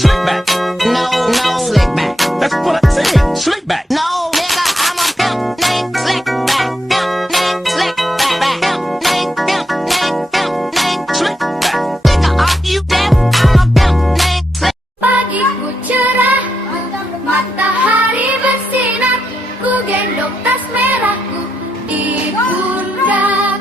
Slick back. No, no, slick back. That's what I said. Slick back. No, nigga, I'm a pimp named Slick back. Pimp named Slick back. Pimp named Slick back. Nigga, are you deaf? I'm a pimp named Slick. Pagiku cerah, matahari bersinar, ku gendong tas merahku di pundak.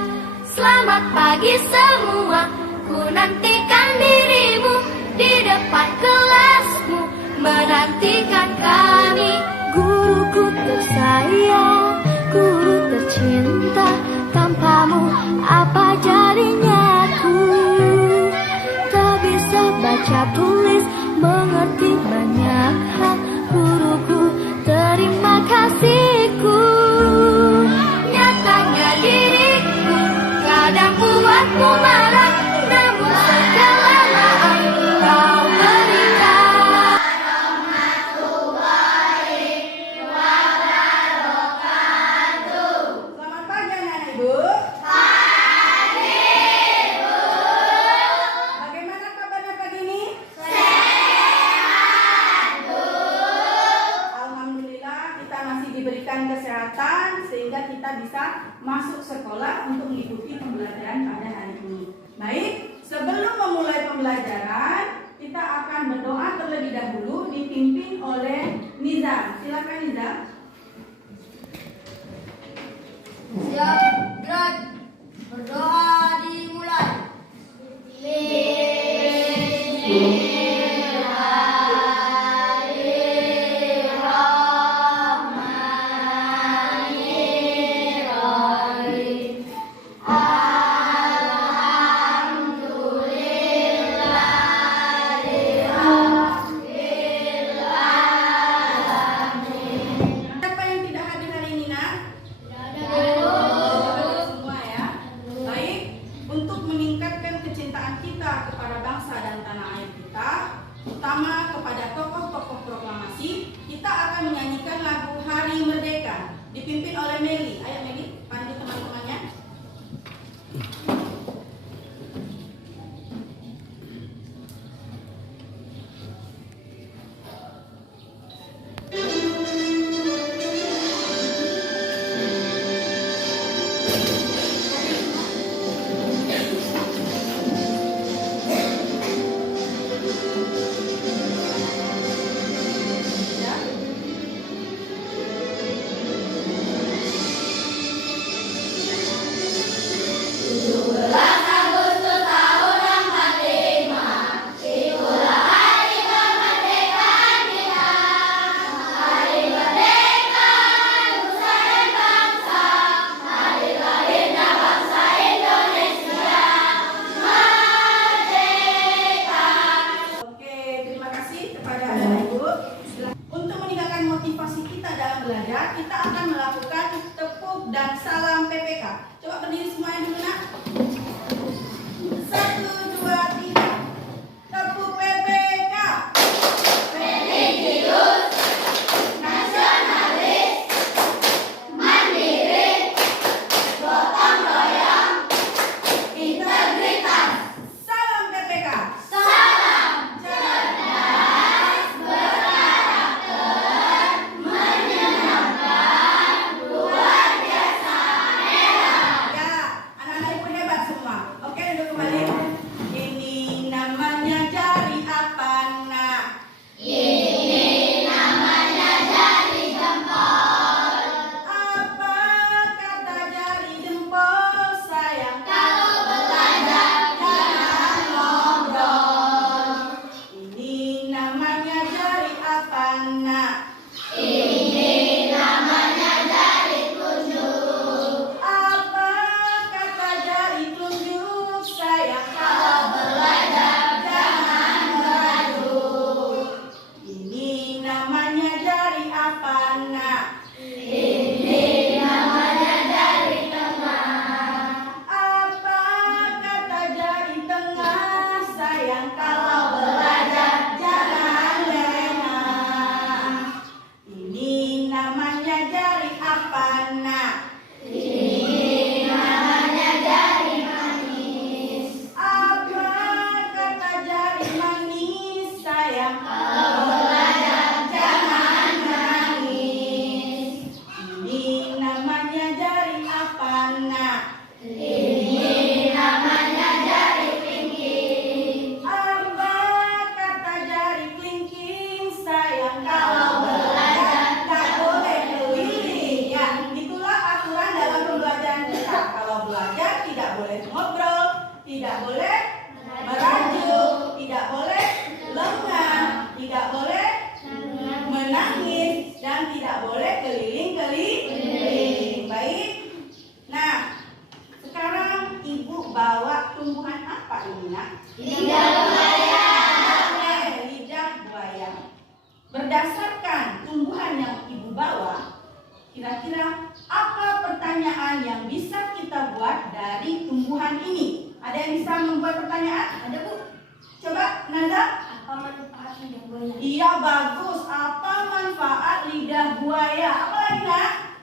Selamat pagi semua, ku nantikan dirimu di depan kelasmu, menantikan kami. Guruku tersayang, guru tercinta, tanpamu apa jadinya aku? Tak bisa baca tulis, mengerti banyak hal. Guruku, terima kasihku. Nyatanya diriku kadang buatmu marah, namun segala maaf kau berikan. Selamat pagi anak-anak ibu. Bagaimana kabarnya pagi ini? Sehat, Bu. Alhamdulillah kita masih diberikan kesehatan sehingga kita bisa masuk sekolah untuk mengikuti pembelajaran pada hari ini. Baik, sebelum memulai pembelajaran, kita akan berdoa terlebih dahulu dipimpin oleh Nizam. Silakan Nizam. Siap, gerak. Berdoa dimulai. Siapa yang tidak hadir hari ini, Nak? Semua ya. Baik, untuk meningkatkan kecintaan kita kepada bangsa dan tanah air kita, terutama kepada tokoh-tokoh proklamasi, kita akan menyanyikan lagu Hari Merdeka dipimpin oleh Meli. Ayo Meli, pandu teman-temannya. Ya. Oke, terima kasih kepada anak ibu. Untuk meningkatkan motivasi kita dalam belajar, kita akan melakukan tepuk dan salam PPK. Coba berdiri semuanya dulu, Nak. 1, 2, 3. Tepuk PPK. Salam PPK. Ya, anak-anak ibu hebat semua. Oke, duduk kembali. Ini namanya jari apa, Nak? Apa kata jari jempol, sayang? Kalau belajar jangan ngobrol. Ini namanya jari apa, Nak? Apa kata jari tunjuk, sayang? Kalau belajar jangan gaduh. Ini namanya jari apa, Nak? Apa kata jari tengah, sayang? Kalau belajar jangan lengah. Kalau belajar jangan menangis. Ini namanya jari apa, nak? Ini namanya jari kelingking. Apa kata jari kelingking? Sayang, kalau belajar tak boleh keliling. Ya, itulah aturan dalam pembelajaran kita. Kalau belajar tidak boleh ngobrol, tidak boleh merajuk, tidak boleh lengah, tidak boleh menangis, dan tidak boleh keliling-keliling. Baik. Nah, sekarang ibu bawa tumbuhan apa ini, nak? Lidah buaya. Oke, lidah buaya. Berdasarkan tumbuhan yang ibu bawa, kira-kira apa pertanyaan yang bisa kita buat dari tumbuhan ini? Ada yang bisa membuat pertanyaan? Ada, Bu? Coba, Nanda. Apa manfaat lidah buaya? Iya, bagus. Apa manfaat lidah buaya? Apa lagi, nak?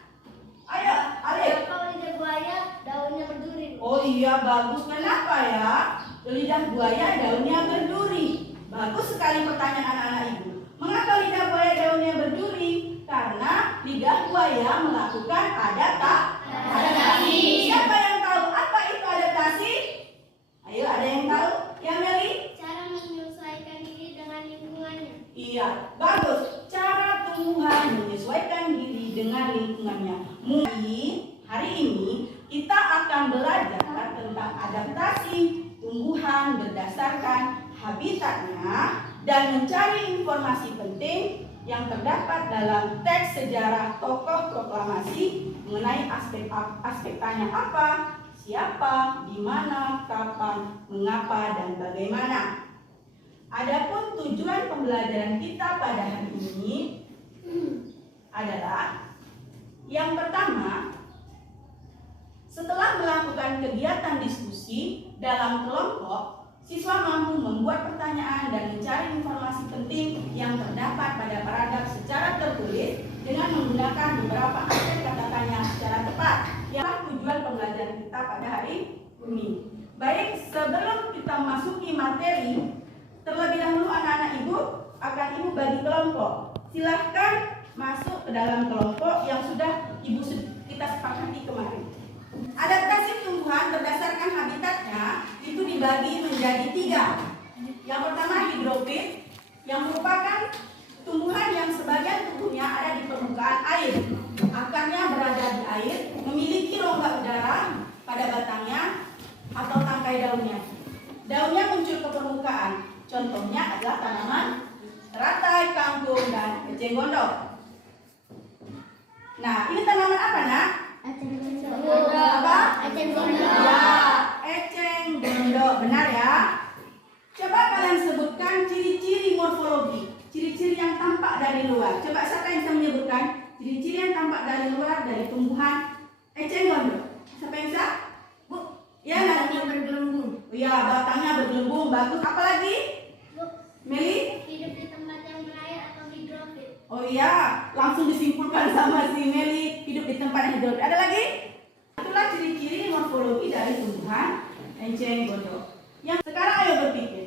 Ayo, Alif. Kalau lidah buaya daunnya berduri. Oh iya, bagus. Kenapa ya? Lidah buaya daunnya berduri. Bagus sekali pertanyaan anak-anak ibu. Mengapa lidah buaya daunnya berduri? Karena lidah buaya melakukan adaptasi. Siapa yang tahu apa itu adaptasi? Ayo, ada yang tahu? Ya, Meli? Cara menyesuaikan diri dengan lingkungannya. Iya, bagus. Cara tumbuhan menyesuaikan diri dengan lingkungannya. Hari ini kita akan belajar tentang adaptasi tumbuhan berdasarkan habitatnya dan mencari informasi penting yang terdapat dalam teks sejarah tokoh proklamasi mengenai aspek tanya apa, siapa, di mana, kapan, mengapa, dan bagaimana. Adapun tujuan pembelajaran kita pada hari ini adalah yang pertama, setelah melakukan kegiatan diskusi dalam kelompok, siswa mampu membuat pertanyaan dan mencari informasi penting yang terdapat pada paragraf secara tertulis dengan menggunakan beberapa aspek kata tanya secara tepat. Yang tujuan pembelajaran kita pada hari ini. Baik, sebelum kita masuki materi, terlebih dahulu anak-anak ibu akan ibu bagi kelompok. Silahkan masuk ke dalam kelompok yang sudah ibu kita sepakati kemarin. Adaptasi tumbuhan berdasarkan habitatnya itu dibagi menjadi 3. Yang pertama hidrofit, yang merupakan tumbuhan yang sebagian tubuhnya ada di permukaan air. Akarnya berada di air, memiliki rongga udara pada batangnya atau tangkai daunnya. Daunnya muncul ke permukaan. Contohnya adalah tanaman teratai, kangkung, dan eceng gondok. Nah, ini tanaman apa, nak? Apa? Eceng gondok. Ya, eceng gondok. Benar ya? Coba kalian sebutkan ciri-ciri morfologi, ciri-ciri yang tampak dari luar. Coba siapa yang bisa menyebutkan ciri-ciri yang tampak dari luar dari tumbuhan eceng gondok? Siapa yang bisa? Bu? Ya, Batangnya bergelembung. ya, batangnya bergelembung. Bagus. Apa lagi? Meli? Hidup di tempat yang berair atau hidrofit. Oh iya, langsung disimpulkan sama si Meli, hidup di tempat yang hidrofit. Ada lagi? Itulah ciri-ciri morfologi dari tumbuhan eceng gondok. Yang sekarang ayo berpikir,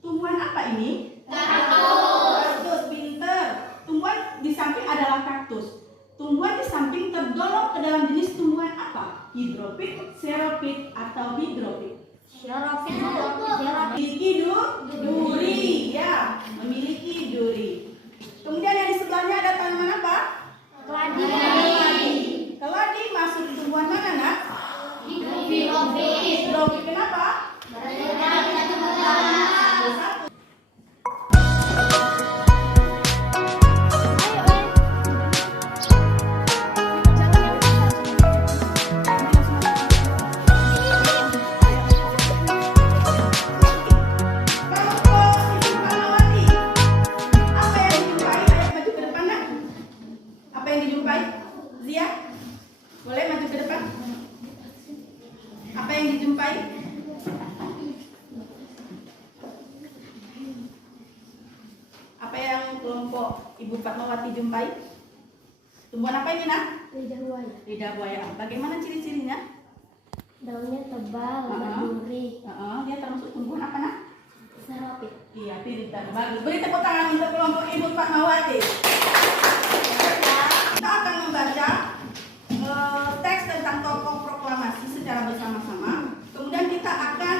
tumbuhan apa ini? Kaktus, pinter. Tumbuhan di samping adalah kaktus. Tumbuhan di samping tergolong ke dalam jenis tumbuhan apa? Hidrofit, xeropit, atau hidrofit? Xeropit. Memiliki duri, ya, memiliki duri. Kemudian yang di sebelahnya ada tanaman apa? Keladi. Keladi masuk di tumbuhan mana, nak? Hidrofit. Hidrofit. Kenapa? Zia, boleh maju ke depan? Apa yang dijumpai? Apa yang kelompok Ibu Fatmawati jumpai? Tumbuhan apa ini, nak? Lidah buaya. Lidah buaya. Bagaimana ciri-cirinya? Daunnya tebal, berduri. Dia termasuk tumbuhan apa, nak? Xeropit. Iya, pintar. Bagus. Beri tepuk tangan untuk kelompok Ibu Fatmawati. Ya, kita akan membaca teks tentang tokoh proklamasi secara bersama-sama. Kemudian kita akan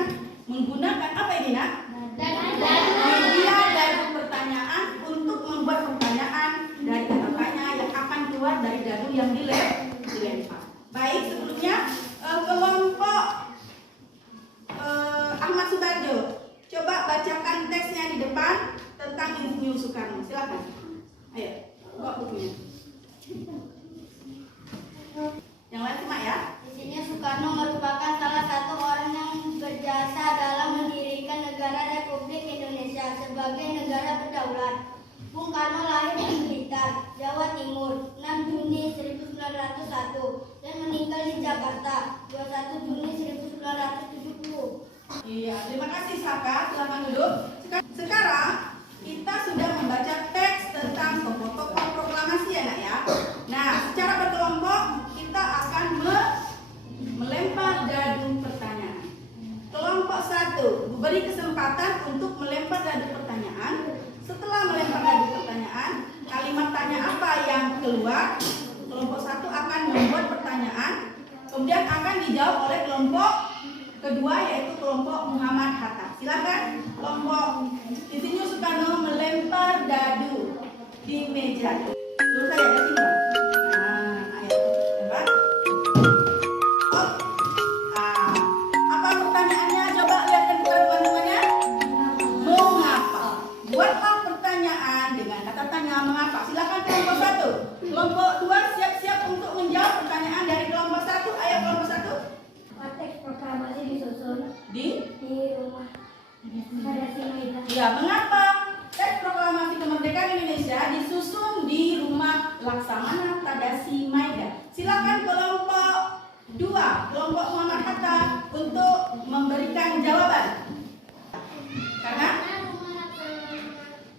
menggunakan apa ini, Nak? Media dadu pertanyaan untuk membuat pertanyaan dari kata-kata yang akan keluar dari dadu yang dilempar. Baik, sebelumnya kelompok Ahmad Subarjo, coba bacakan teksnya di depan tentang Insinyur Soekarno. Silakan. Ayo, bawa bukunya. Yang lain cuma ya. Insinyur Soekarno merupakan salah satu orang yang berjasa dalam mendirikan negara Republik Indonesia sebagai negara berdaulat. Bung Karno lahir di Blitar, Jawa Timur, 6 Juni 1901 dan meninggal di Jakarta, 21 Juni 1970. Iya, terima kasih Saka. Silakan duduk. Sekarang kita sudah membaca teks tentang tokoh-tokoh proklamasi ya, Nak ya. Nah, secara berkelompok kita akan melempar dadu pertanyaan. Kelompok 1 beri kesempatan untuk melempar dadu pertanyaan. Setelah melempar dadu pertanyaan, kalimat tanya apa yang keluar, kelompok 1 akan membuat pertanyaan, kemudian akan dijawab oleh kelompok kedua yaitu kelompok Muhammad Hatta. Silakan kelompok Insinyur Soekarno melempar dadu di meja. Lurus saja ke sini. Nah, ayo lempar. Oh. Apa pertanyaannya? Coba lihatkan kepada teman-temannya. Mengapa? Buatlah pertanyaan dengan kata tanya mengapa. Silakan kelompok 1. Kelompok 2 siap-siap untuk menjawab pertanyaan dari kelompok 1. Ayo kelompok 1. Teks proklamasi disusun Di rumah Tadasi Maida. Ya, mengapa teks proklamasi kemerdekaan Indonesia disusun di rumah Laksamana Tadasi Maida? Silakan kelompok 2, kelompok Muhammad Hatta untuk memberikan jawaban. Karena rumah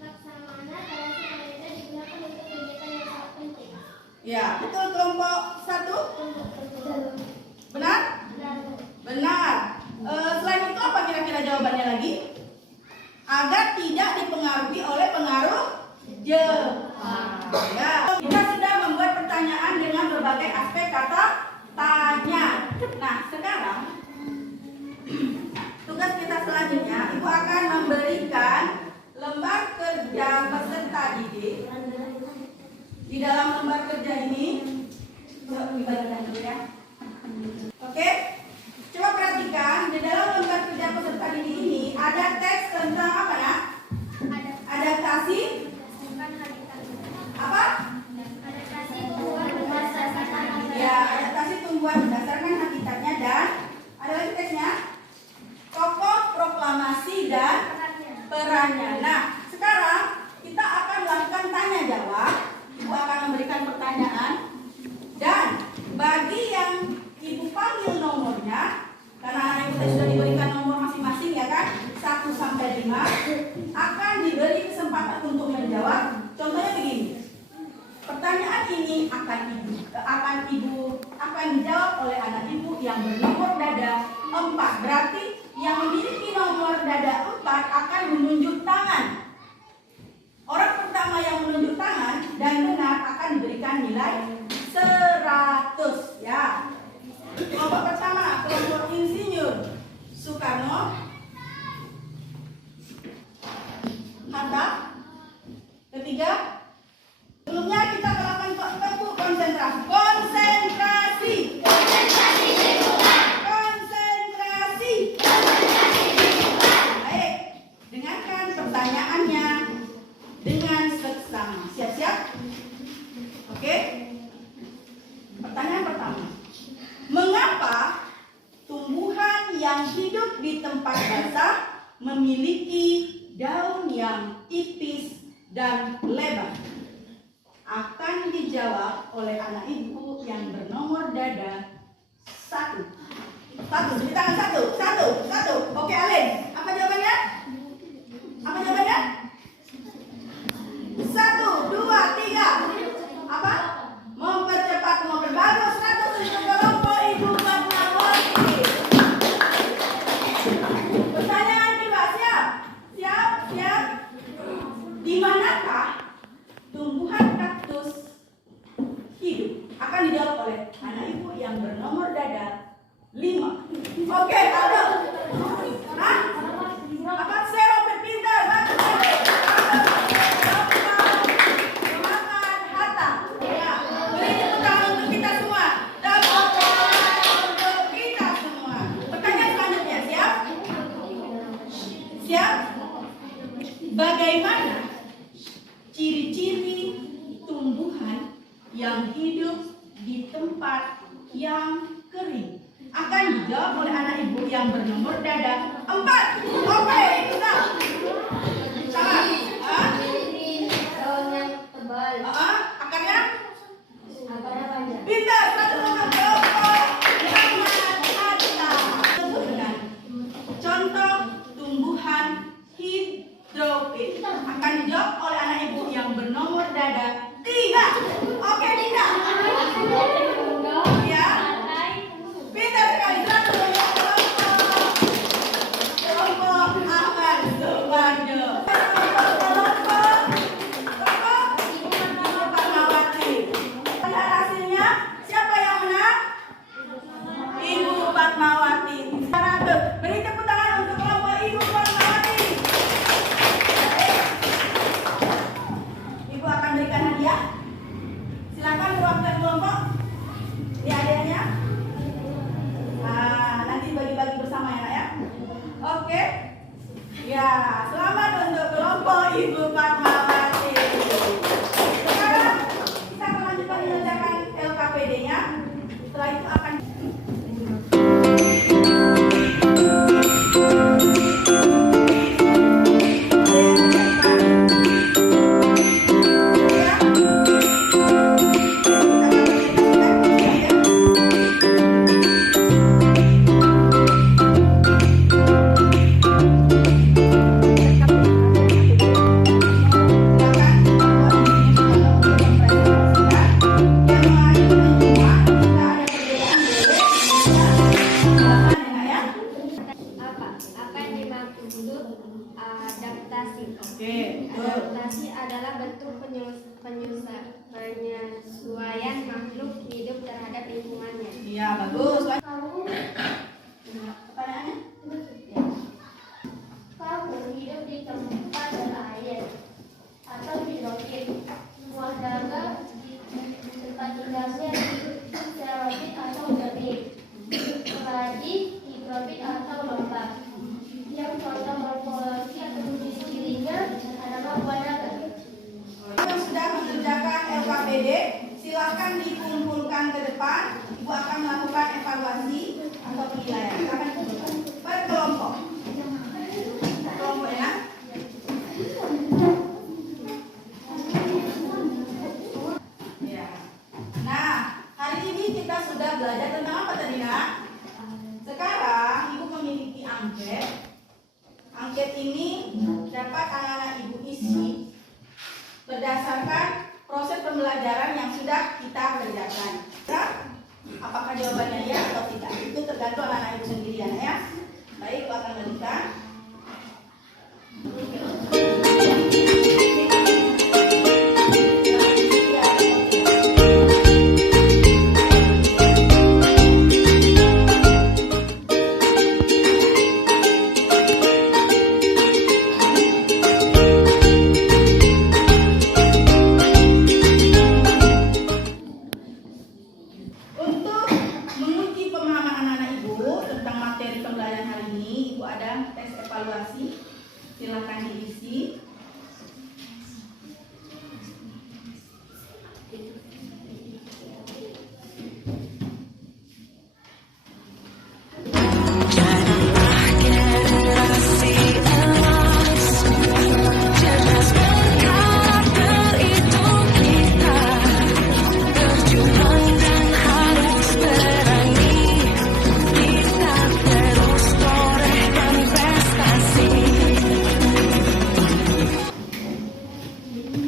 Laksamana Tadasi Maida digunakan untuk kegiatan yang sangat penting. ya, betul kelompok 1. Benar? Benar. Selain itu apa kira-kira jawabannya lagi? Agar tidak dipengaruhi oleh pengaruh Jepang. Ya. Kita sudah membuat pertanyaan dengan berbagai aspek kata tanya. Nah, sekarang tugas kita selanjutnya, Ibu akan memberikan lembar kerja peserta didik. Di dalam lembar kerja ini, dibacakan dulu ya. Oke, coba perhatikan di dalam lembar kerja peserta didik ini ada teks tentang apa ya? Adaptasi apa? Adaptasi tumbuhan berdasarkan habitat. Ya, adaptasi tumbuhan berdasarkan habitatnya dan ada lagi teksnya tokoh proklamasi dan perannya. Nah, sekarang kita akan melakukan tanya jawab. Ibu akan memberikan pertanyaan dan bagi yang Ibu panggil nomornya, karena anak kita sudah diberikan nomor masing-masing ya kan, 1 sampai 5, akan diberi kesempatan untuk menjawab. Contohnya begini, pertanyaan ini akan dijawab oleh anak ibu yang bernomor dada 4. Berarti yang memiliki nomor dada 4 akan menunjuk tangan. Orang pertama yang menunjuk tangan dan benar akan diberikan nilai 100 ya. Kelompok pertama, kelompok Insinyur Soekarno Hatta. Ketiga, sebelumnya kita melakukan tepuk konsentrasi. Konsentrasi. Konsentrasi. Baik, dengarkan pertanyaannya dengan seksama. Siap-siap? Oke. Pertanyaan pertama. Mengapa tumbuhan yang hidup di tempat basah memiliki daun yang tipis dan lebar? Akan dijawab oleh anak ibu yang bernomor dada 1. Beri tangan 1. Oke, Alin. Apa jawabannya? Apa jawabannya? 1, 2, 3. Apa? Mempercepat, memperbagus. 100 untuk kelompok Ibu Fatmawati. Pertanyaan kedua, siap? Siap? manakah tumbuhan kaktus hidup? Akan dijawab oleh anak ibu yang bernomor dada 5. Oke, Aldo. Hah? Apa serop pintar? Semangat, Hatta. Ya, beri tepuk tangan untuk kita semua. Tepuk tangan untuk kita semua. Pertanyaan selanjutnya, siap? Siap? Bagaimana ciri-ciri tumbuhan yang hidup di tempat yang kering? Akan dijawab oleh anak ibu yang bernomor dada 4. Oke, kita. Salah. Daun yang tebal. Akarnya? Akarnya panjang. Pintar. Satu untuk kelompok Muhammad Hatta. Sebutkan contoh tumbuhan hidrofit. Akan dijawab oleh anak ibu yang bernomor dada 3. Oke, Dinda. Ya. Pintar sekali. Satu untuk kelompok Ahmad Subarjo. Kelompok Ibu Fatmawati. Lihat hasilnya. Siapa yang menang? Ibu Fatmawati. Beri tepuk tangan untuk kelompok Ibu Fatmawati. Ibu akan berikan hadiah. Silakan perwakilan kelompok. Ini hadiahnya. Nah, nanti bagi-bagi bersama ya, Nak ya. Oke. Ya, selamat untuk kelompok Ibu Fatmawati. Sekarang kita akan lanjutkan mengerjakan LKPD-nya. Setelah itu akan Apa yang dimaksud adaptasi? Oke, betul. Adaptasi adalah bentuk penyesuaian makhluk hidup terhadap lingkungannya. Iya, bagus. Pertanyaannya? Kamu hidup di tempat berair atau hidrofit. Warga tempat tinggalnya xerofit atau kering. Padi, hidrofit atau lembab. Yang contoh morfologi atau ciri-cirinya adalah warna kering. Yang sudah mengerjakan LKPD, silakan dikumpulkan ke depan. Ibu akan melakukan evaluasi atau penilaian. Silakan dikumpulkan per kelompok. Kelompok ya. Ya. Nah, hari ini kita sudah belajar tentang apa tadi, Nak? Sekarang Ibu memiliki angket. Angket ini dapat anak-anak Ibu isi berdasarkan proses pembelajaran yang sudah kita kerjakan. Ya? Apakah jawabannya ya atau tidak? Itu tergantung anak-anak Ibu sendiri ya. Baik, Ibu akan berikan. Untuk menguji pemahaman anak-anak Ibu tentang materi pembelajaran hari ini, Ibu ada tes evaluasi. Silakan diisi.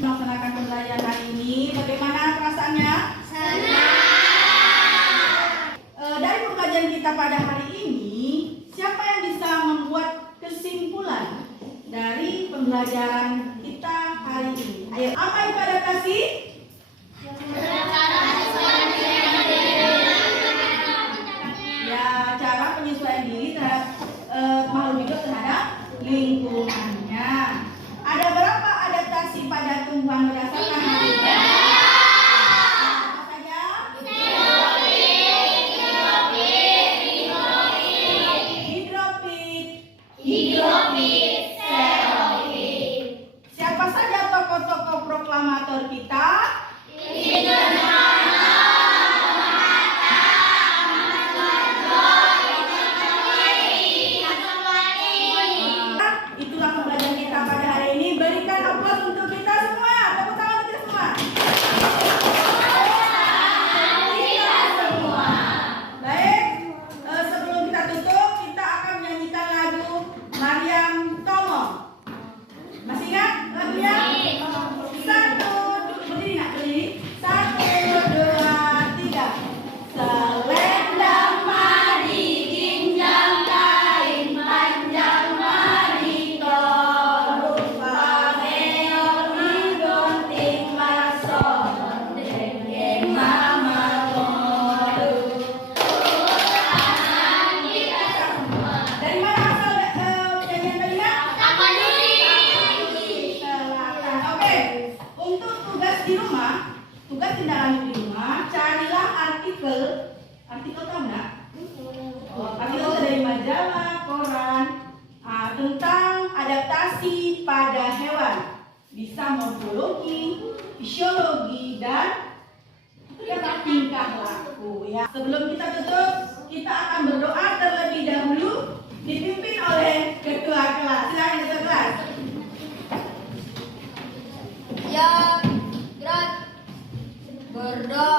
Melaksanakan pembelajaran hari ini, bagaimana perasaannya? Dari pembelajaran kita pada hari ini, siapa yang bisa membuat kesimpulan dari pembelajaran kita hari ini? di rumah, tugas tindak lanjut di rumah, carilah artikel tahu nggak? Artikel dari majalah, koran, tentang adaptasi pada hewan. Bisa morfologi, fisiologi, dan tingkah laku ya. Sebelum kita tutup, kita akan berdoa terlebih dahulu dipimpin oleh ketua kelas. Silakan ketua kelas. Ya, gerak. Berdoa